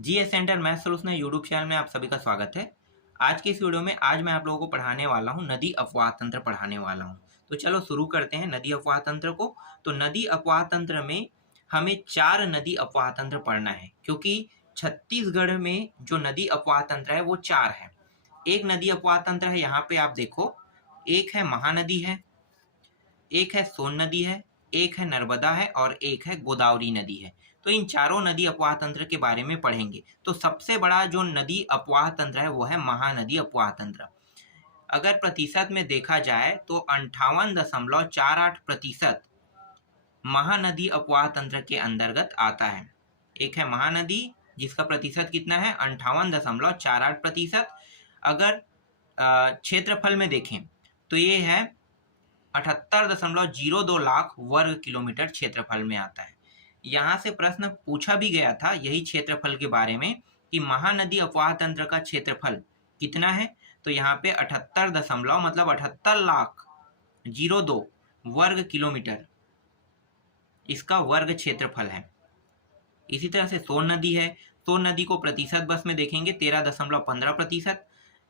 GS centre math solution YouTube channel में आप सभी का स्वागत है। आज की इस वीडियो में आज मैं आप लोगों को पढ़ाने वाला हूँ, नदी अपवाह तंत्र पढ़ाने वाला हूँ। तो चलो शुरू करते हैं नदी अपवाह तंत्र को। तो नदी अपवाह तंत्र में हमें 4 नदी अपवाह तंत्र पढ़ना है, क्योंकि छत्तीसगढ़ में जो नदी अपवाह तंत्र है वो 4 है। एक नदी अपवाह तंत्र है, यहाँ पे आप देखो, एक है महानदी है, एक है सोन नदी है, एक है नर्मदा है और एक है गोदावरी नदी है। तो इन चारों नदी अपवाह तंत्र के बारे में पढ़ेंगे। तो सबसे बड़ा जो नदी अपवाह तंत्र है वो है महानदी अपवाह तंत्र। अगर प्रतिशत में देखा जाए तो 58.48% महानदी अपवाह तंत्र के अंतर्गत आता है। एक है महानदी जिसका प्रतिशत कितना है 58.48%। अगर क्षेत्रफल में देखें तो ये है 78.02 लाख वर्ग किलोमीटर क्षेत्रफल में आता है। यहाँ से प्रश्न पूछा भी गया था यही क्षेत्रफल के बारे में कि महानदी अपवाह तंत्र का क्षेत्रफल कितना है। तो यहाँ पे 78.02 वर्ग किलोमीटर इसका वर्ग क्षेत्रफल है। इसी तरह से सोन नदी है, सोन नदी को प्रतिशत बस में देखेंगे 13.15%,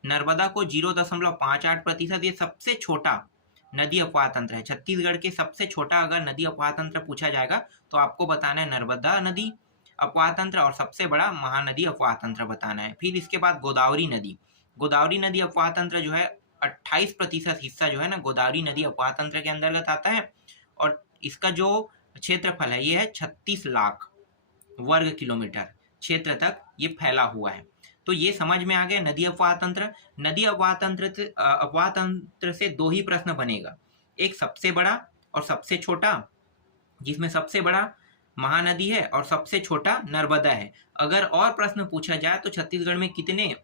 नर्मदा को 0.58%। ये सबसे छोटा नदी अपवाह तंत्र है। छत्तीसगढ़ के सबसे छोटा अगर नदी अपवाह तंत्र पूछा जाएगा तो आपको बताना है नर्मदा नदी अपवाह तंत्र, और सबसे बड़ा महानदी अपवाह तंत्र बताना है। फिर इसके बाद गोदावरी नदी, गोदावरी नदी अपवाह तंत्र जो है 28% हिस्सा जो है ना गोदावरी नदी अपवाह तंत्र के अंतर्गत आता है, और इसका जो क्षेत्रफल है ये है 36 लाख वर्ग किलोमीटर क्षेत्र तक ये फैला हुआ है। तो ये समझ में आ गया नदी अपवाह तंत्र। नदी अपवाह तंत्र से 2 ही प्रश्न बनेगा, एक सबसे बड़ा और सबसे छोटा, जिसमें सबसे बड़ा महानदी है और सबसे छोटा नर्मदा है। अगर और प्रश्न पूछा जाए तो छत्तीसगढ़ में कितने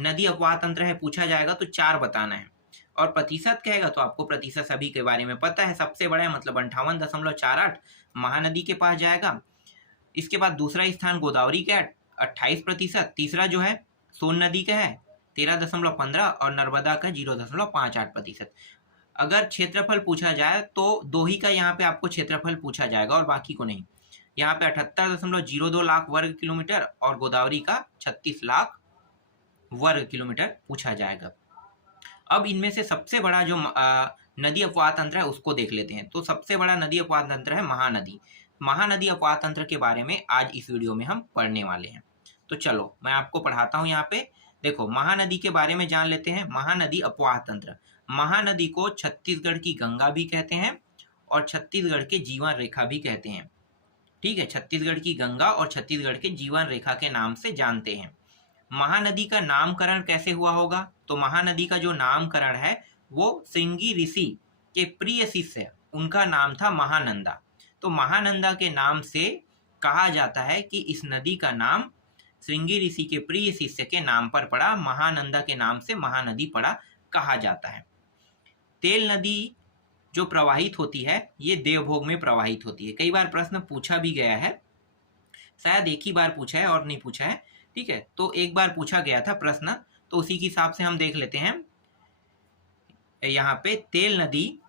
नदी अपवाह तंत्र है पूछा जाएगा तो 4 बताना है। और प्रतिशत कहेगा तो आपको प्रतिशत सभी के बारे में पता है, सबसे बड़ा है मतलब 58.48 महानदी के पास जाएगा। इसके बाद दूसरा स्थान गोदावरी का 28%, तीसरा जो है सोन नदी का है 13.15 और नर्मदा का 0.58%। अगर क्षेत्रफल पूछा जाए तो 2 ही का यहाँ पे आपको क्षेत्रफल पूछा जाएगा और बाकी को नहीं। यहाँ पे 78.02 लाख वर्ग किलोमीटर और गोदावरी का 36 लाख वर्ग किलोमीटर पूछा जाएगा। अब इनमें से सबसे बड़ा जो नदी अपवाह तंत्र है उसको देख लेते हैं। तो सबसे बड़ा नदी अपवाह तंत्र है महानदी। महानदी अपवाह तंत्र के बारे में आज इस वीडियो में हम पढ़ने वाले हैं। तो चलो मैं आपको पढ़ाता हूँ। यहाँ पे देखो महानदी के बारे में जान लेते हैं। महानदी अपवाह तंत्र, महानदी को छत्तीसगढ़ की गंगा भी कहते हैं और छत्तीसगढ़ के जीवन रेखा भी कहते हैं। ठीक है, छत्तीसगढ़ की गंगा और छत्तीसगढ़ के जीवन रेखा के नाम से जानते हैं। महानदी का नामकरण कैसे हुआ होगा? तो महानदी का जो नामकरण है वो श्रृंगी ऋषि के प्रिय शिष्य, उनका नाम था महानंदा। तो महानंदा के नाम से कहा जाता है कि इस नदी का नाम श्रृंगी ऋषि के प्रिय शिष्य के नाम पर पड़ा, महानंदा के नाम से महानदी पड़ा कहा जाता है। तेल नदी जो प्रवाहित होती है ये देवभोग में प्रवाहित होती है। कई बार प्रश्न पूछा भी गया है, शायद एक ही बार पूछा है और नहीं पूछा है। ठीक है, तो एक बार पूछा गया था प्रश्न, तो उसी के हिसाब से हम देख लेते हैं। यहाँ पे तेल नदी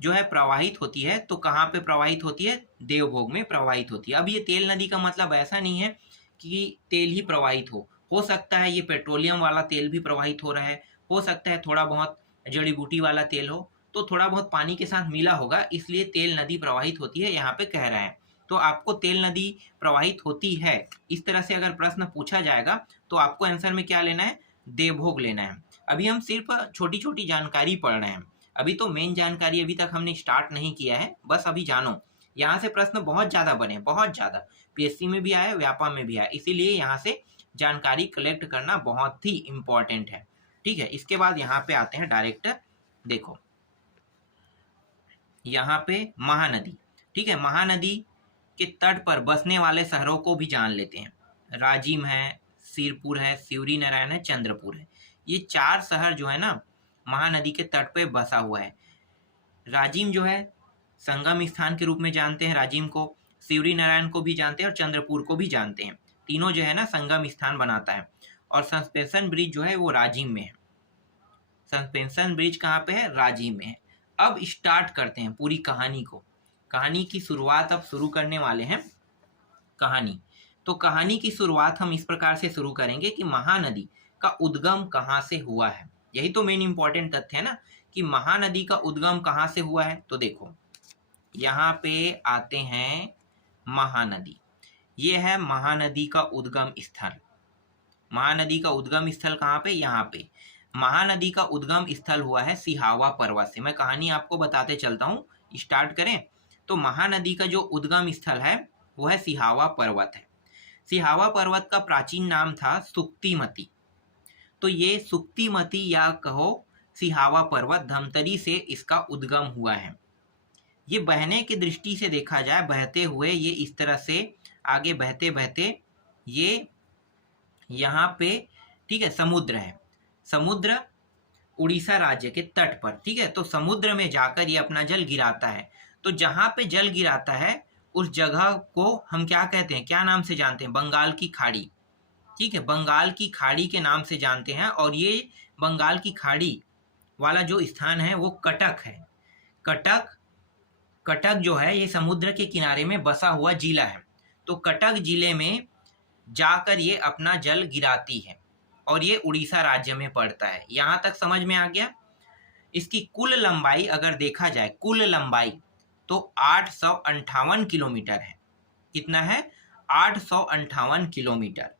जो है प्रवाहित होती है, तो कहाँ पे प्रवाहित होती है? देवभोग में प्रवाहित होती है। अब ये तेल नदी का मतलब ऐसा नहीं है कि तेल ही प्रवाहित हो सकता है ये पेट्रोलियम वाला तेल भी प्रवाहित हो रहा है, हो सकता है थोड़ा बहुत जड़ी बूटी वाला तेल हो, तो थोड़ा बहुत पानी के साथ मिला होगा, इसलिए तेल नदी प्रवाहित होती है यहाँ पे कह रहा है। तो आपको तेल नदी प्रवाहित होती है इस तरह से अगर प्रश्न पूछा जाएगा तो आपको आंसर में क्या लेना है? देवभोग लेना है। अभी हम सिर्फ छोटी छोटी जानकारी पढ़ रहे हैं, अभी तो मेन जानकारी अभी तक हमने स्टार्ट नहीं किया है, बस अभी जानो। यहाँ से प्रश्न बहुत ज़्यादा बने, बहुत ज़्यादा, पीएससी में भी आया, व्यापा में भी आया, इसीलिए यहाँ से जानकारी कलेक्ट करना बहुत ही इम्पोर्टेंट है। ठीक है, इसके बाद यहाँ पे आते हैं डायरेक्ट। देखो यहाँ पे महानदी, ठीक है, महानदी के तट पर बसने वाले शहरों को भी जान लेते हैं। राजिम है, सिरपुर है, सिवरी नारायण है, चंद्रपुर है। ये 4 शहर जो है ना महानदी के तट पे बसा हुआ है। राजिम जो है संगम स्थान के रूप में जानते हैं राजिम को, सिवरी नारायण को भी जानते हैं और चंद्रपुर को भी जानते हैं। तीनों जो है ना संगम स्थान बनाता है। और सस्पेंशन ब्रिज जो है वो राजिम में है। सस्पेंशन ब्रिज कहाँ पे है? राजिम में है। अब स्टार्ट करते हैं पूरी कहानी को। कहानी की शुरुआत अब शुरू करने वाले हैं। कहानी तो कहानी की शुरुआत हम इस प्रकार से शुरू करेंगे कि महानदी का उद्गम कहाँ से हुआ है। यही तो मेन इंपॉर्टेंट तथ्य है ना कि महानदी का उद्गम कहाँ से हुआ है। तो देखो यहाँ पे आते हैं महानदी, ये है महानदी का उद्गम स्थल। महानदी का उद्गम स्थल कहाँ पे, यहाँ पे। महानदी का उद्गम स्थल हुआ है सिहावा पर्वत से। मैं कहानी आपको बताते चलता हूँ, स्टार्ट करें। तो महानदी का जो उद्गम स्थल है वो है सिहावा पर्वत है। सिहावा पर्वत का प्राचीन नाम था सुक्तिमती। तो ये सुक्तिमती या कहो सिहावा पर्वत धमतरी से इसका उद्गम हुआ है। ये बहने की दृष्टि से देखा जाए, बहते हुए ये इस तरह से आगे बहते बहते ये यहाँ पे, ठीक है, समुद्र है। समुद्र उड़ीसा राज्य के तट पर, ठीक है। तो समुद्र में जाकर ये अपना जल गिराता है। तो जहाँ पे जल गिराता है उस जगह को हम क्या कहते हैं, क्या नाम से जानते हैं, बंगाल की खाड़ी, ठीक है। बंगाल की खाड़ी के नाम से जानते हैं। और ये बंगाल की खाड़ी वाला जो स्थान है वो कटक है। कटक जो है ये समुद्र के किनारे में बसा हुआ जिला है। तो कटक जिले में जाकर ये अपना जल गिराती है और ये उड़ीसा राज्य में पड़ता है। यहाँ तक समझ में आ गया। इसकी कुल लंबाई अगर देखा जाए, कुल लंबाई तो 858 किलोमीटर है। कितना है, 858 किलोमीटर।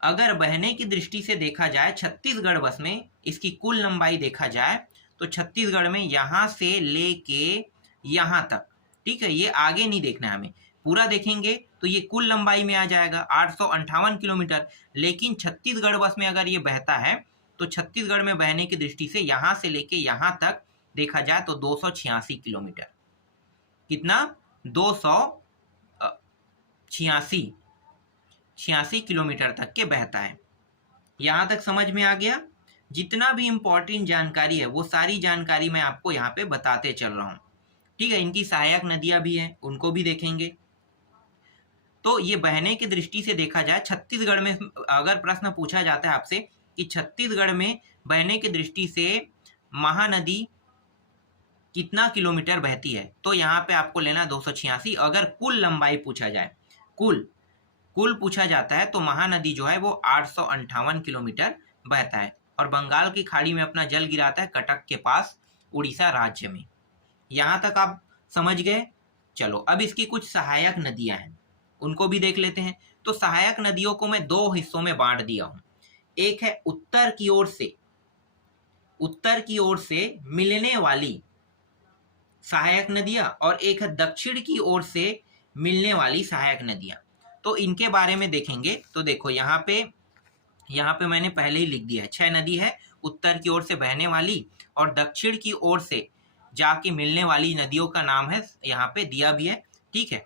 अगर बहने की दृष्टि से देखा जाए छत्तीसगढ़ बस में इसकी कुल लंबाई देखा जाए तो छत्तीसगढ़ में यहाँ से लेके यहाँ तक, ठीक है, ये आगे नहीं देखना है हमें, पूरा देखेंगे तो ये कुल लंबाई में आ जाएगा 858 किलोमीटर। लेकिन छत्तीसगढ़ बस में अगर ये बहता है तो छत्तीसगढ़ में बहने की दृष्टि से यहाँ से लेके यहाँ तक देखा जाए तो 286 किलोमीटर। कितना, 286 किलोमीटर तक के बहता है। यहाँ तक समझ में आ गया। जितना भी इम्पोर्टेंट जानकारी है वो सारी जानकारी मैं आपको यहाँ पे बताते चल रहा हूँ, ठीक है। इनकी सहायक नदियाँ भी हैं, उनको भी देखेंगे। तो ये बहने की दृष्टि से देखा जाए छत्तीसगढ़ में, अगर प्रश्न पूछा जाता है आपसे कि छत्तीसगढ़ में बहने की दृष्टि से महानदी कितना किलोमीटर बहती है, तो यहाँ पे आपको लेना 286। अगर कुल लंबाई पूछा जाए, कुल पूछा जाता है तो महानदी जो है वो 858 किलोमीटर बहता है और बंगाल की खाड़ी में अपना जल गिराता है कटक के पास उड़ीसा राज्य में। यहाँ तक आप समझ गए। चलो अब इसकी कुछ सहायक नदियां हैं, उनको भी देख लेते हैं। तो सहायक नदियों को मैं दो हिस्सों में बांट दिया हूं। एक है उत्तर की ओर से मिलने वाली सहायक नदियां और एक है दक्षिण की ओर से मिलने वाली सहायक नदियां। तो इनके बारे में देखेंगे। तो देखो यहाँ पे मैंने पहले ही लिख दिया है, 6 नदी है उत्तर की ओर से बहने वाली और दक्षिण की ओर से जाके मिलने वाली नदियों का नाम है, यहाँ पे दिया भी है, ठीक है।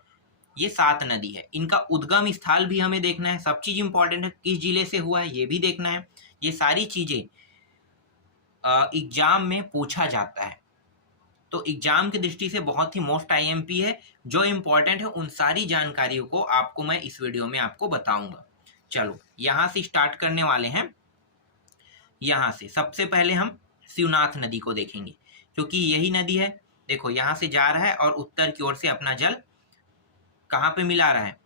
ये 7 नदी है। इनका उद्गम स्थल भी हमें देखना है, सब चीज इंपॉर्टेंट है, किस जिले से हुआ है ये भी देखना है। ये सारी चीजें एग्जाम में पूछा जाता है। तो एग्जाम की दृष्टि से बहुत ही मोस्ट आईएमपी है। जो इंपॉर्टेंट है उन सारी जानकारियों को आपको मैं इस वीडियो में आपको बताऊंगा। चलो यहाँ से स्टार्ट करने वाले हैं। यहाँ से सबसे पहले हम शिवनाथ नदी को देखेंगे क्योंकि यही नदी है। देखो यहाँ से जा रहा है और उत्तर की ओर से अपना जल कहाँ पे मिला रहा है,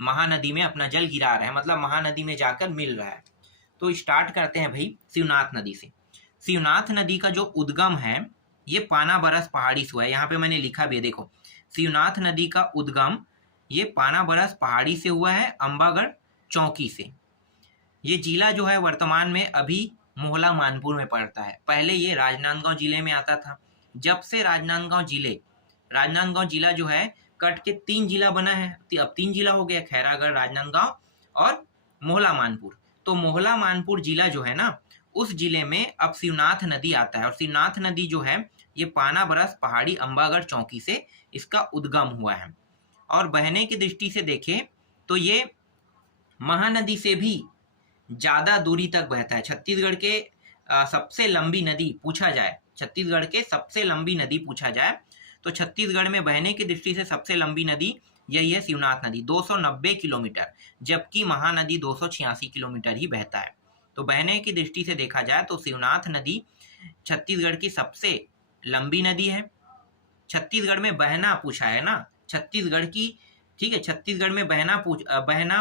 महानदी में अपना जल गिरा रहा है, मतलब महानदी में जाकर मिल रहा है। तो स्टार्ट करते हैं भाई शिवनाथ नदी से। शिवनाथ नदी का जो उद्गम है ये पानाबरस पहाड़ी से हुआ है। यहाँ पे मैंने लिखा भी है, देखो शिवनाथ नदी का उद्गम ये पानाबरस पहाड़ी से हुआ है, अंबागढ़ चौकी से। ये जिला जो है वर्तमान में अभी मोहला मानपुर में पड़ता है। पहले ये राजनांदगांव जिले में आता था। जब से राजनांदगांव जिला जो है कट के 3 जिला बना है, अब 3 जिला हो गया, खैरागढ़, राजनांदगांव और मोहला मानपुर। तो मोहला मानपुर जिला जो है ना, उस जिले में अब शिवनाथ नदी आता है और शिवनाथ नदी जो है ये पानाबरस पहाड़ी अंबागढ़ चौकी से इसका उद्गम हुआ है। और बहने की दृष्टि से देखें तो ये महानदी से भी ज्यादा दूरी तक बहता है। छत्तीसगढ़ के सबसे लंबी नदी पूछा जाए, छत्तीसगढ़ के सबसे लंबी नदी पूछा जाए तो छत्तीसगढ़ में बहने की दृष्टि से सबसे लंबी नदी यही है शिवनाथ नदी, 290 किलोमीटर, जबकि महानदी 286 किलोमीटर ही बहता है। तो बहने की दृष्टि से देखा जाए तो शिवनाथ नदी छत्तीसगढ़ की सबसे लंबी नदी है। छत्तीसगढ़ में बहना पूछा है ना, छत्तीसगढ़ की ठीक है, छत्तीसगढ़ में बहना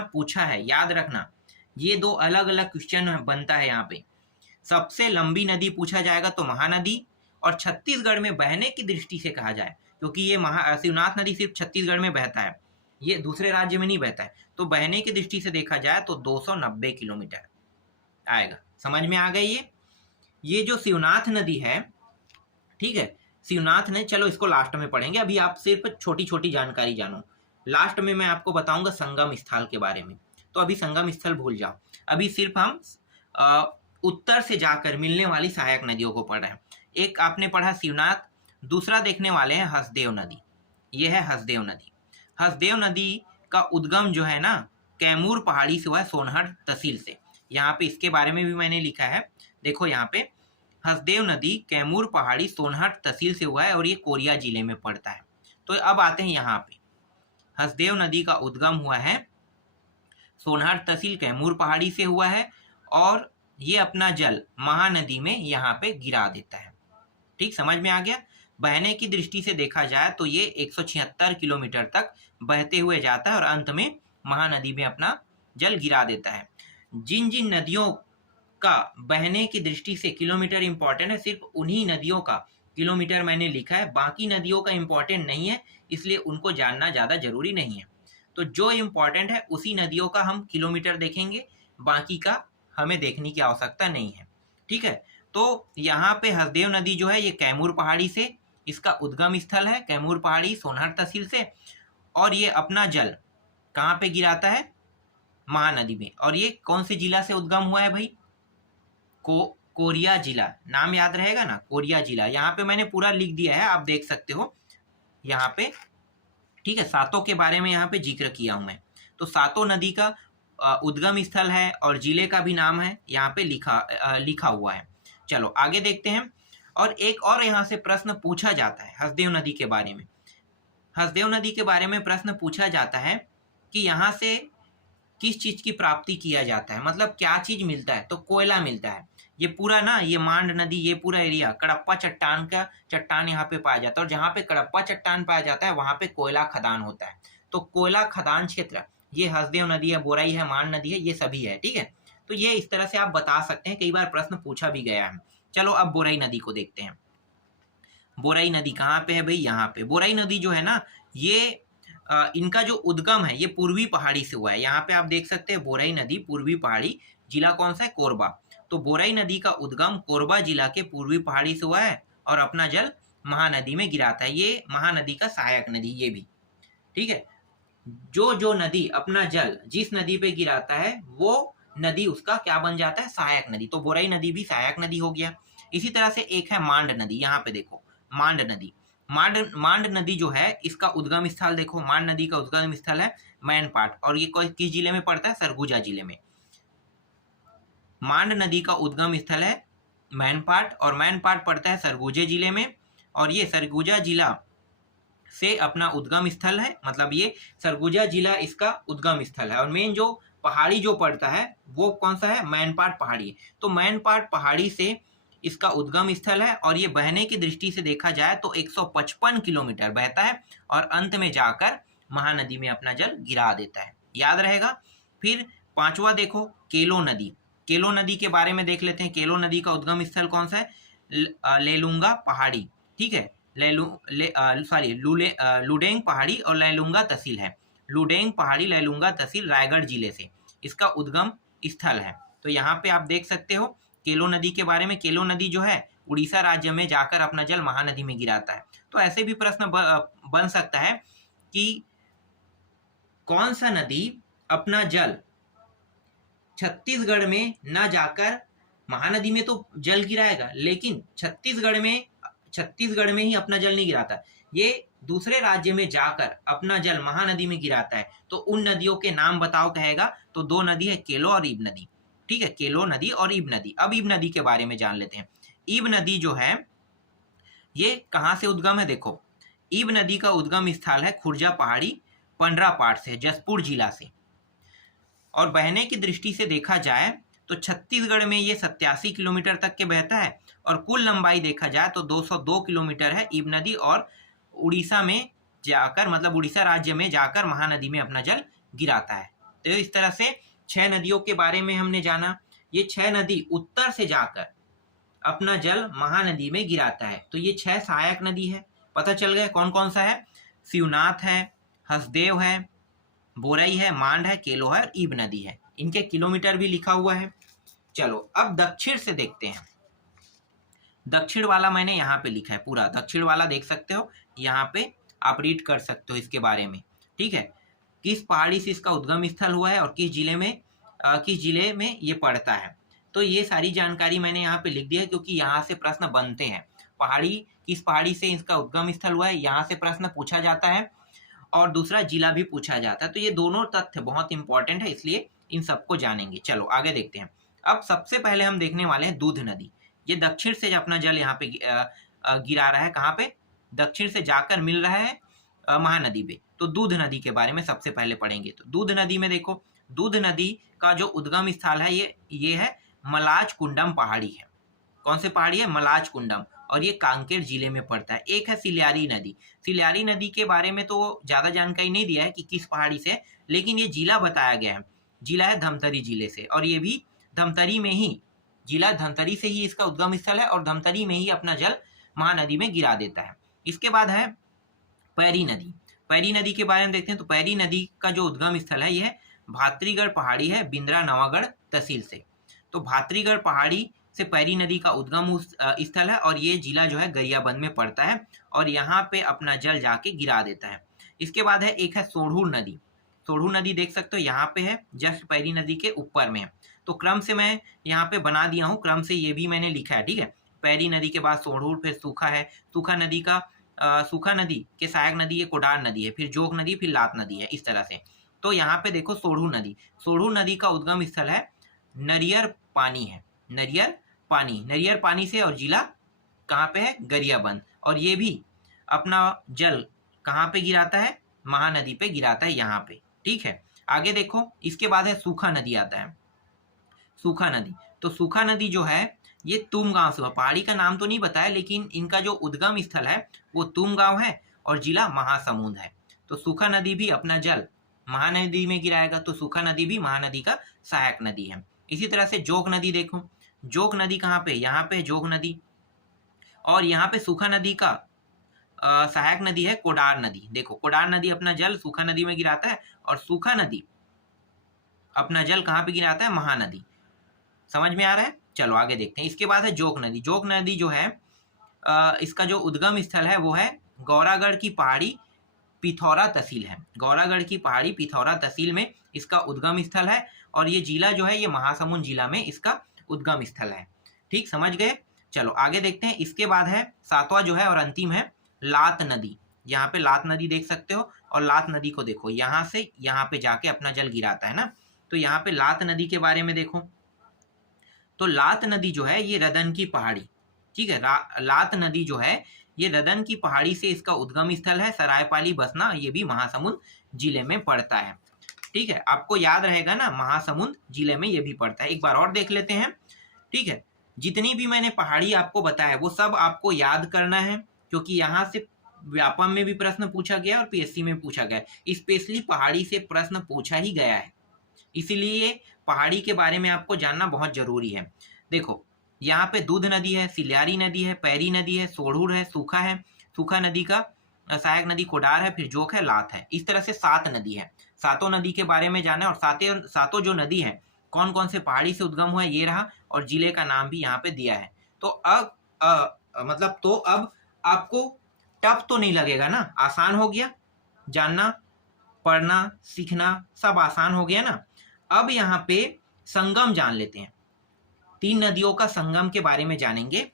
पूछा है, याद रखना ये दो अलग अलग क्वेश्चन बनता है यहाँ पे। सबसे लंबी नदी पूछा जाएगा तो महानदी, और छत्तीसगढ़ में बहने की दृष्टि से कहा जाए क्योंकि ये शिवनाथ नदी सिर्फ छत्तीसगढ़ में बहता है, ये दूसरे राज्य में नहीं बहता है, तो बहने की दृष्टि से देखा जाए तो 290 किलोमीटर आएगा। समझ में आ गई ये जो शिवनाथ नदी है, ठीक है, शिवनाथ ने, चलो इसको लास्ट में पढ़ेंगे, अभी आप सिर्फ छोटी छोटी जानकारी जानो। लास्ट में मैं आपको बताऊंगा संगम स्थल के बारे में, तो अभी संगम स्थल भूल जाओ, अभी सिर्फ हम उत्तर से जाकर मिलने वाली सहायक नदियों को पढ़ रहे हैं। एक आपने पढ़ा शिवनाथ, दूसरा देखने वाले हैं हसदेव नदी। ये है हसदेव नदी। हसदेव नदी का उद्गम जो है ना कैमूर पहाड़ी से हुआ है, सोनहट तहसील से। यहाँ पे इसके बारे में भी मैंने लिखा है, देखो यहाँ पे हसदेव नदी कैमूर पहाड़ी सोनहट तहसील से हुआ है और ये कोरिया जिले में पड़ता है। तो अब आते हैं यहाँ पे, हसदेव नदी का उद्गम हुआ है सोनहट तहसील कैमूर पहाड़ी से हुआ है और ये अपना जल महानदी में यहाँ पे गिरा देता है। ठीक, समझ में आ गया। बहने की दृष्टि से देखा जाए तो ये 176 किलोमीटर तक बहते हुए जाता है और अंत में महानदी में अपना जल गिरा देता है। जिन जिन नदियों का बहने की दृष्टि से किलोमीटर इंपॉर्टेंट है, सिर्फ उन्हीं नदियों का किलोमीटर मैंने लिखा है, बाकी नदियों का इंपॉर्टेंट नहीं है, इसलिए उनको जानना ज़्यादा जरूरी नहीं है। तो जो इंपॉर्टेंट है उसी नदियों का हम किलोमीटर देखेंगे, बाकी का हमें देखने की आवश्यकता नहीं है। ठीक है, तो यहाँ पे हसदेव नदी जो है ये कैमूर पहाड़ी से, इसका उद्गम स्थल है कैमूर पहाड़ी सोनहट तहसील से, और ये अपना जल कहाँ पे गिराता है, महानदी में। और ये कौन से जिला से उद्गम हुआ है भाई, कोरिया जिला, नाम याद रहेगा ना, कोरिया जिला। यहाँ पे मैंने पूरा लिख दिया है, आप देख सकते हो यहाँ पे। ठीक है, सातों के बारे में यहाँ पे जिक्र किया हूं मैं। तो सातों नदी का उद्गम स्थल है और जिले का भी नाम है यहाँ पे लिखा हुआ है। चलो आगे देखते हैं। और एक और यहाँ से प्रश्न पूछा जाता है हसदेव नदी के बारे में। हसदेव नदी के बारे में प्रश्न पूछा जाता है कि यहाँ से किस चीज की प्राप्ति किया जाता है, मतलब क्या चीज मिलता है, तो कोयला मिलता है। ये पूरा ना, ये मांड नदी, ये पूरा एरिया कडप्पा चट्टान यहाँ पे पाया जाता है, और जहाँ पे कडप्पा चट्टान पाया जाता है वहां पे कोयला खदान होता है। तो कोयला खदान क्षेत्र, ये हसदेव नदी है, बोराई है, मांड नदी है, ये सभी है। ठीक है, तो ये इस तरह से आप बता सकते हैं, कई बार प्रश्न पूछा भी गया है। चलो अब बोराई नदी को देखते हैं। बोराई नदी कहाँ पे है भाई, यहाँ पे। बोराई नदी जो है ना, ये इनका जो उद्गम है ये पूर्वी पहाड़ी से हुआ है। यहाँ पे आप देख सकते हैं बोराई नदी पूर्वी पहाड़ी, जिला कौन सा है, कोरबा। तो बोराई नदी का उद्गम कोरबा जिला के पूर्वी पहाड़ी से हुआ है और अपना जल महानदी में गिराता है। ये महानदी का सहायक नदी ये भी। ठीक है, जो नदी अपना जल जिस नदी पे गिराता है वो नदी उसका क्या बन जाता है, सहायक नदी। तो बोराई नदी भी सहायक नदी हो गया। इसी तरह से एक है मांड नदी, यहाँ पे देखो मांड नदी। मांड नदी जो है इसका उद्गम स्थल देखो, मांड नदी का उद्गम स्थल है मैनपाट, और ये किस जिले में पड़ता है, सरगुजा जिले में। मांड नदी का उद्गम स्थल है मैनपाट, और मैनपाट पड़ता है सरगुजा जिले में, और ये सरगुजा जिला से अपना उद्गम स्थल है, मतलब ये सरगुजा जिला इसका उद्गम स्थल है। और मेन जो पहाड़ी जो पड़ता है वो कौन सा है, मैनपाट पहाड़ी। तो मैनपाट पहाड़ी से इसका उद्गम स्थल है, और ये बहने की दृष्टि से देखा जाए तो 155 किलोमीटर बहता है और अंत में जाकर महानदी में अपना जल गिरा देता है, याद रहेगा। फिर पांचवा देखो केलो नदी। केलो नदी के बारे में देख लेते हैं। केलो नदी का उद्गम स्थल कौन सा है, लेलुंगा पहाड़ी। ठीक है, लुडेंग पहाड़ी और लेलुंगा तहसील है। लुडेंग पहाड़ी लेलुंगा तहसील रायगढ़ जिले से इसका उद्गम स्थल है। तो यहाँ पे आप देख सकते हो केलो नदी के बारे में। केलो नदी जो है उड़ीसा राज्य में जाकर अपना जल महानदी में गिराता है। तो ऐसे भी प्रश्न बन सकता है कि कौन सा नदी अपना जल छत्तीसगढ़ में न जाकर महानदी में तो जल गिराएगा, लेकिन छत्तीसगढ़ में ही अपना जल नहीं गिराता, ये दूसरे राज्य में जाकर अपना जल महानदी में गिराता है। तो उन नदियों के नाम बताओ कहेगा, तो दो नदी है केलो और ईब नदी। ठीक है, केलो नदी और ईब नदी। अब ईब नदी के बारे में जान लेते हैं। ईब नदी जो है ये कहाँ से उद्गम है, देखो ईब नदी का उद्गम स्थल है खुर्जा पहाड़ी पंडरापाट से, जसपुर जिला से। और बहने की दृष्टि से देखा जाए तो छत्तीसगढ़ में ये 87 किलोमीटर तक के बहता है, और कुल लंबाई देखा जाए तो 202 किलोमीटर है ईब नदी, और उड़ीसा में जाकर, मतलब उड़ीसा राज्य में जाकर महानदी में अपना जल गिराता है। तो इस तरह से 6 नदियों के बारे में हमने जाना। ये 6 नदी उत्तर से जाकर अपना जल महानदी में गिराता है। तो ये 6 सहायक नदी है। पता चल गया कौन कौन सा है? शिवनाथ है, हसदेव है, बोरई है, मांड है, केलो है और ईब नदी है। इनके किलोमीटर भी लिखा हुआ है। चलो अब दक्षिण से देखते हैं। दक्षिण वाला मैंने यहाँ पे लिखा है, पूरा दक्षिण वाला देख सकते हो, यहाँ पे आप रीड कर सकते हो इसके बारे में। ठीक है, किस पहाड़ी से इसका उद्गम स्थल हुआ है और किस जिले में ये पड़ता है। तो ये सारी जानकारी मैंने यहाँ पे लिख दी है, क्योंकि यहाँ से प्रश्न बनते हैं। किस पहाड़ी से इसका उद्गम स्थल हुआ है, यहाँ से प्रश्न पूछा जाता है, और दूसरा जिला भी पूछा जाता है। तो ये दोनों तथ्य बहुत इंपॉर्टेंट है, इसलिए इन सबको जानेंगे। चलो आगे देखते हैं। अब सबसे पहले हम देखने वाले हैं दूध नदी। ये दक्षिण से अपना जल यहाँ पे गिरा रहा है। कहाँ पे? दक्षिण से जाकर मिल रहा है महानदी पे। तो दूध नदी के बारे में सबसे पहले पढ़ेंगे। तो दूध नदी में देखो, दूध नदी का जो उद्गम स्थल है ये है मलाज कुंडम पहाड़ी है। कौन से पहाड़ी है? मलाज कुंडम, और ये कांकेर जिले में पड़ता है। एक है सिल्यारी नदी। सिल्यारी नदी के बारे में तो ज्यादा जानकारी नहीं दिया है कि किस पहाड़ी से, लेकिन ये जिला बताया गया है। जिला है धमतरी जिले से, और ये भी धमतरी में ही, जिला धमतरी से ही इसका उद्गम स्थल है, और धमतरी में ही अपना जल महानदी में गिरा देता है। इसके बाद है पैरी नदी। पैरी नदी के बारे में देखते हैं। तो पैरी नदी का जो उद्गम स्थल है यह भातरीगढ़ पहाड़ी है, बिंद्रा नवागढ़ तहसील से। तो भातरीगढ़ पहाड़ी से पैरी नदी का उद्गम स्थल है, और ये जिला जो है गरियाबंद में पड़ता है, और यहाँ पे अपना जल जाके गिरा देता है। इसके बाद है एक है सोढ़ूर नदी। सोढ़ूर नदी देख सकते हो यहाँ पे है, जस्ट पैरी नदी के ऊपर में है। तो क्रम से मैं यहाँ पे बना दिया हूँ, क्रम से ये भी मैंने लिखा है। ठीक है, पैरी नदी के बाद सोढ़ूर, फिर सूखा है, सूखा नदी के सहायक नदी ये कोडार नदी है, फिर जोग नदी, फिर लात नदी है, इस तरह से। तो यहाँ पे देखो सोढ़ूर नदी। सोढ़ूर नदी का उद्गम स्थल है नरियर पानी है, नरियर पानी से, और जिला कहाँ पे है? गरियाबंद। और ये भी अपना जल कहाँ पे गिराता है? महानदी पे गिराता है, यहाँ पे। ठीक है, आगे देखो। इसके बाद है सूखा नदी आता है। सूखा नदी, तो सूखा नदी जो है ये तुम गांव से, पहाड़ी का नाम तो नहीं बताया, लेकिन इनका जो उद्गम स्थल है वो तुम गांव है, और जिला महासमुंद है। तो सूखा नदी भी अपना जल महानदी में गिराएगा। तो सूखा नदी भी महानदी का सहायक नदी है। इसी तरह से जोग नदी देखो। जोग नदी कहाँ पे? यहाँ पे जोग नदी, और यहाँ पे सूखा नदी का सहायक नदी है कोडार नदी। देखो, कोडार नदी अपना जल सूखा नदी में गिराता है, और सूखा नदी अपना जल कहाँ पे गिराता है? महानदी। समझ में आ रहा है? चलो आगे देखते हैं। इसके बाद है जोग नदी। जोग नदी जो है इसका जो उद्गम स्थल है वो है गौरागढ़ की पहाड़ी, पिथौरा तहसील है। गौरागढ़ की पहाड़ी पिथौरा तहसील में इसका उद्गम स्थल है, और ये जिला जो है ये महासमुंद जिला में इसका उद्गम स्थल है। ठीक, समझ गए? चलो आगे देखते हैं। इसके बाद है सातवां जो है और अंतिम है लात नदी। यहाँ पे लात नदी देख सकते हो, और लात नदी को देखो, यहाँ से यहाँ पे जाके अपना जल गिराता है ना। तो यहाँ पे लात नदी के बारे में देखो। तो लात नदी जो है ये रदन की पहाड़ी, ठीक है, लात नदी जो है ये रदन की पहाड़ी से इसका उद्गम स्थल है। सरायपाली बसना ये भी महासमुंद जिले में पड़ता है। ठीक है, आपको याद रहेगा ना, महासमुंद जिले में ये भी पड़ता है। एक बार और देख लेते हैं। ठीक है, जितनी भी मैंने पहाड़ी आपको बताया वो सब आपको याद करना है, क्योंकि यहाँ से व्यापम में भी प्रश्न पूछा गया और पीएससी में पूछा गया। स्पेशली पहाड़ी से प्रश्न पूछा ही गया है, इसीलिए पहाड़ी के बारे में आपको जानना बहुत जरूरी है। देखो, यहाँ पे दूध नदी है, सिल्यारी नदी है, पैरी नदी है, सोढ़ूर है, सूखा नदी का सहायक नदी कोडार है, फिर जोग है, लात है। इस तरह से 7 नदी है। सातों नदी के बारे में जाना, और सातों जो नदी है कौन कौन से पहाड़ी से उद्गम हुआ है ये रहा, और जिले का नाम भी यहाँ पे दिया है। तो अब अब आपको टफ तो नहीं लगेगा ना, आसान हो गया, जानना, पढ़ना, सीखना सब आसान हो गया ना। अब यहाँ पे संगम जान लेते हैं। 3 नदियों का संगम के बारे में जानेंगे।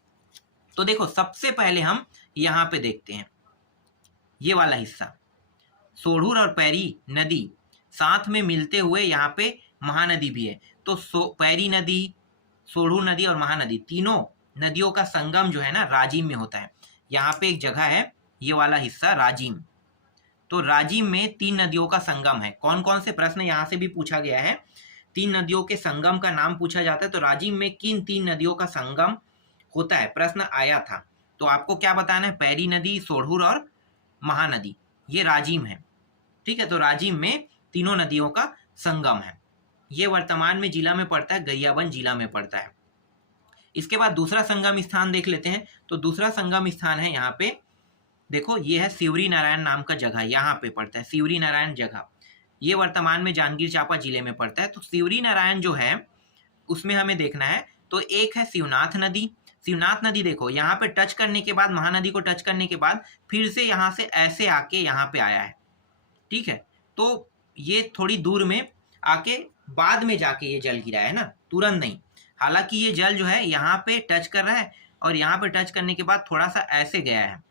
तो देखो, सबसे पहले हम यहाँ पे देखते हैं ये वाला हिस्सा, सोढ़ूर और पैरी नदी साथ में मिलते हुए यहाँ पे महानदी भी है। तो पैरी नदी, सोढ़ूर नदी और महानदी तीनों नदियों का संगम जो है ना राजिम में होता है। यहाँ पे एक जगह है, ये वाला हिस्सा राजिम। तो राजिम में 3 नदियों का संगम है। कौन कौन से प्रश्न यहाँ से भी पूछा गया है, 3 नदियों के संगम का नाम पूछा जाता है। तो राजिम में किन 3 नदियों का संगम होता है, प्रश्न आया था। तो आपको क्या बताना है? पैरी नदी, सोढ़ूर और महानदी। ये राजिम है, ठीक है। तो राजिम में तीनों नदियों का संगम है। ये वर्तमान में जिला में पड़ता है, गरियाबंद जिला में पड़ता है। इसके बाद दूसरा संगम स्थान देख लेते हैं। तो दूसरा संगम स्थान है यहाँ पे, देखो ये है सिवरी नारायण नाम का जगह, यहाँ पे पड़ता है सिवरी नारायण जगह। ये वर्तमान में जांजगीर चांपा जिले में पड़ता है। तो सिवरी नारायण जो है उसमें हमें देखना है, तो एक है शिवनाथ नदी। शिवनाथ नदी देखो यहाँ पे टच करने के बाद, महानदी को टच करने के बाद फिर से यहाँ से ऐसे आके यहाँ पे आया है, ठीक है। तो ये थोड़ी दूर में आके बाद में जाके ये जल गिरा है ना, तुरंत नहीं। हालांकि ये जल जो है यहाँ पे टच कर रहा है और यहाँ पे टच करने के बाद थोड़ा सा ऐसे गया है।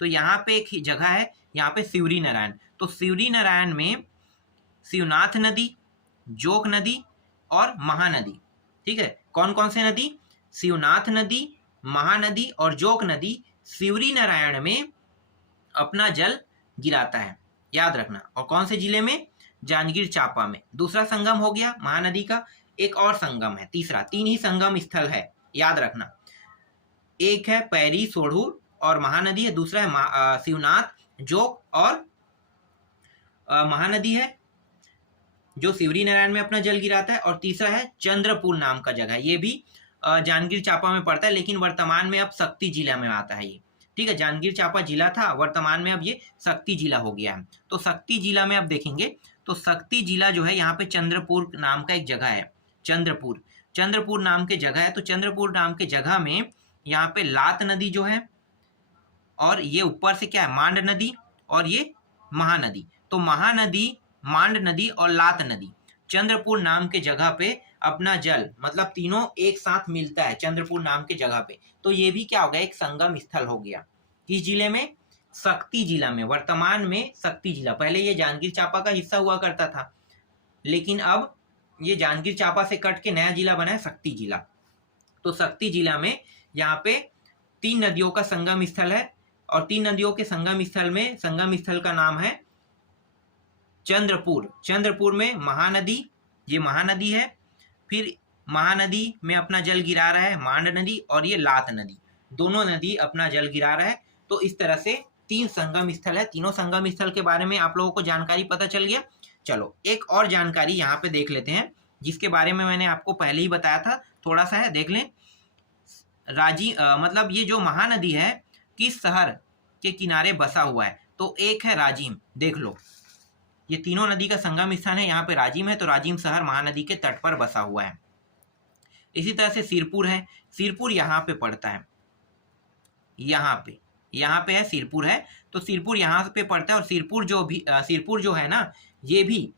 तो यहाँ पे एक जगह है, यहाँ पे सिवरी नारायण। तो सिवरी नारायण में शिवनाथ नदी, जोक नदी और महानदी, ठीक है। कौन कौन से नदी? शिवनाथ नदी, महानदी और जोक नदी सिवरी नारायण में अपना जल गिराता है, याद रखना। और कौन से जिले में? जांजगीर चांपा में। दूसरा संगम हो गया महानदी का। एक और संगम है, तीसरा। 3 ही संगम स्थल है, याद रखना। एक है पैरी सोढ़ूर और महानदी है, दूसरा है शिवनाथ, जोक और महानदी है जो सिवरी नारायण में अपना जल गिराता है, और तीसरा है चंद्रपुर नाम का जगह। ये भी जांजगीर चांपा में पड़ता है, लेकिन वर्तमान में अब शक्ति जिला में आता है ये, ठीक है। जांजगीर चांपा जिला था, वर्तमान में अब ये शक्ति जिला हो गया है। तो शक्ति जिला में अब देखेंगे, तो शक्ति जिला जो है यहाँ पे चंद्रपुर नाम का एक जगह है, चंद्रपुर नाम के जगह है। तो चंद्रपुर नाम के जगह में यहाँ पे लात नदी जो है, और ये ऊपर से क्या है, मांड नदी, और ये महानदी। तो महानदी, मांड नदी और लात नदी चंद्रपुर नाम के जगह पे अपना जल, मतलब तीनों एक साथ मिलता है चंद्रपुर नाम के जगह पे। तो ये भी क्या हो गया, एक संगम स्थल हो गया। किस जिले में? शक्ति जिला में। वर्तमान में शक्ति जिला, पहले ये जांजगीर चांपा का हिस्सा हुआ करता था, लेकिन अब ये जांजगीर चांपा से कट के नया जिला बना है शक्ति जिला। तो शक्ति जिला में यहाँ पे 3 नदियों का संगम स्थल है, और 3 नदियों के संगम स्थल में, संगम स्थल का नाम है चंद्रपुर। चंद्रपुर में महानदी, ये महानदी है, फिर महानदी में अपना जल गिरा रहा है मांड नदी, और ये लात नदी, दोनों नदी अपना जल गिरा रहा है। तो इस तरह से 3 संगम स्थल है। तीनों संगम स्थल के बारे में आप लोगों को जानकारी पता चल गया। चलो एक और जानकारी यहाँ पे देख लेते हैं, जिसके बारे में मैंने आपको पहले ही बताया था, थोड़ा सा है, देख लें। मतलब ये जो महानदी है किस शहर के किनारे बसा हुआ है? तो एक है राजिम, देख लो, ये तीनों नदी का संगम स्थान है, यहाँ पे राजिम है। तो राजिम शहर महानदी के तट पर बसा हुआ है। इसी तरह से सिरपुर है, सिरपुर यहाँ पे पड़ता है, यहाँ पे है सिरपुर है। तो सिरपुर यहाँ पे पड़ता है, और सिरपुर जो है ना, ये भी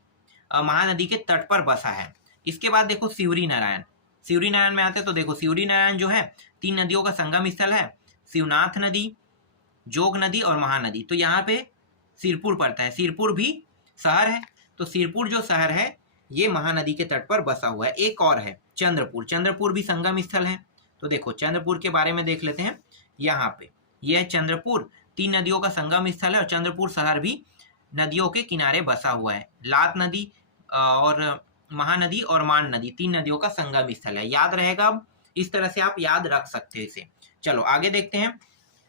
महानदी के तट पर बसा है। इसके बाद देखो सिवरी नारायण, सिवरी नारायण में आते हैं। तो देखो सिवरी नारायण जो है 3 नदियों का संगम स्थल है, शिवनाथ नदी, जोग नदी और महानदी। तो यहाँ पे सिरपुर पड़ता है, सिरपुर भी शहर है। तो सिरपुर जो शहर है ये महानदी के तट पर बसा हुआ है। एक और है चंद्रपुर, चंद्रपुर भी संगम स्थल है। तो देखो चंद्रपुर के बारे में देख लेते हैं। यहाँ पे यह है चंद्रपुर, 3 नदियों का संगम स्थल है, और चंद्रपुर शहर भी नदियों के किनारे बसा हुआ है। लात नदी और महानदी और मांड नदी 3 नदियों का संगम स्थल है, याद रहेगा। अब इस तरह से आप याद रख सकते हैं इसे। चलो आगे देखते हैं।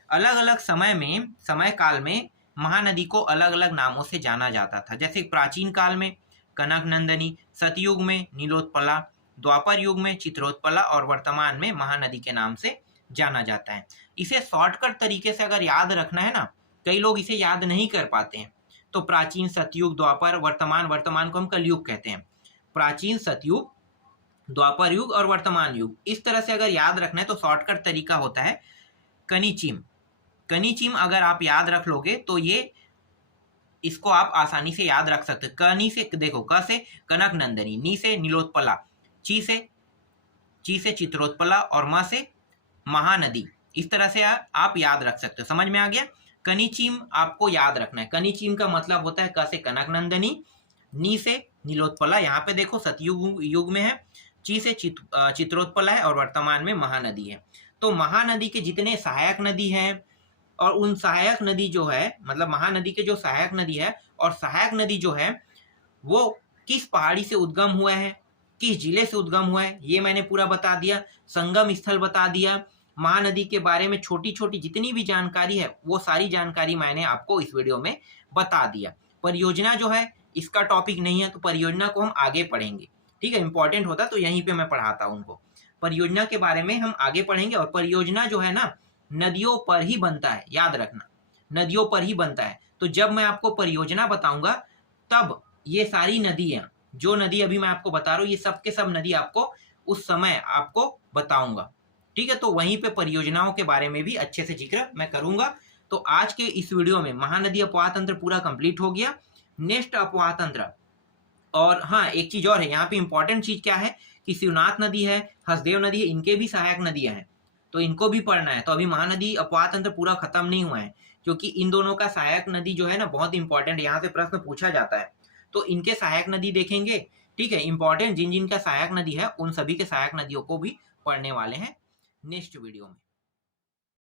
अलग अलग समय काल में महानदी को अलग अलग नामों से जाना जाता था। जैसे प्राचीन काल में कनक नंदनी, सतयुग में नीलोत्पला, द्वापर युग में चित्रोत्पला, और वर्तमान में महानदी के नाम से जाना जाता है। इसे शॉर्टकट तरीके से अगर याद रखना है ना, कई लोग इसे याद नहीं कर पाते हैं। तो प्राचीन, सतयुग, द्वापर, वर्तमान को हम कलयुग कहते हैं। प्राचीन, सतयुग, द्वापर युग और वर्तमान युग, इस तरह से अगर याद रखना है तो शॉर्टकट तरीका होता है कनिचिम। कनिचिम अगर आप याद रख लोगे तो ये, इसको आप आसानी से याद रख सकते। कनी से देखो, क से कनक नंदनी, नी से नीलोत्पला, ची से चित्रोत्पला, और म से महानदी। इस तरह से आप याद रख सकते हो। समझ में आ गया? कनिचिम आपको याद रखना है। कनिचिम का मतलब होता है क से कनक नंदनी, नी से नीलोत्पला, यहाँ पे देखो सतयुग युग में है, ची से चित्रोत्पला है, और वर्तमान में महानदी है। तो महानदी के जितने सहायक नदी हैं, और उन सहायक नदी जो है, मतलब महानदी के जो सहायक नदी है, और सहायक नदी जो है वो किस पहाड़ी से उद्गम हुआ है, किस जिले से उद्गम हुआ है, ये मैंने पूरा बता दिया। संगम स्थल बता दिया, महानदी के बारे में छोटी छोटी जितनी भी जानकारी है वो सारी जानकारी मैंने आपको इस वीडियो में बता दिया। परियोजना जो है इसका टॉपिक नहीं है, तो परियोजना को हम आगे पढ़ेंगे, ठीक है। इंपॉर्टेंट होता तो यहीं पे मैं पढ़ाता हूं उनको। परियोजना के बारे में हम आगे पढ़ेंगे। और परियोजना जो है ना नदियों पर ही बनता है, याद रखना, नदियों पर ही बनता है। तो जब मैं आपको परियोजना बताऊंगा तब ये सारी नदियां, जो नदी अभी मैं आपको बता रहा हूँ, ये सब के सब नदी आपको उस समय आपको बताऊंगा, ठीक है। तो वहीं पे परियोजनाओं के बारे में भी अच्छे से जिक्र मैं करूंगा। तो आज के इस वीडियो में महानदी अपवाह तंत्र पूरा कंप्लीट हो गया। नेक्स्ट अपवाह तंत्र, और हाँ एक चीज और है यहाँ पे, इंपॉर्टेंट चीज क्या है कि शिवनाथ नदी है, हसदेव नदी है, इनके भी सहायक नदियां हैं, तो इनको भी पढ़ना है। तो अभी महानदी अपवाह तंत्र पूरा खत्म नहीं हुआ है, क्योंकि इन दोनों का सहायक नदी जो है ना बहुत इंपॉर्टेंट, यहाँ से प्रश्न पूछा जाता है। तो इनके सहायक नदी देखेंगे, ठीक है। इंपॉर्टेंट जिन जिन का सहायक नदी है उन सभी के सहायक नदियों को भी पढ़ने वाले हैं नेक्स्ट वीडियो में।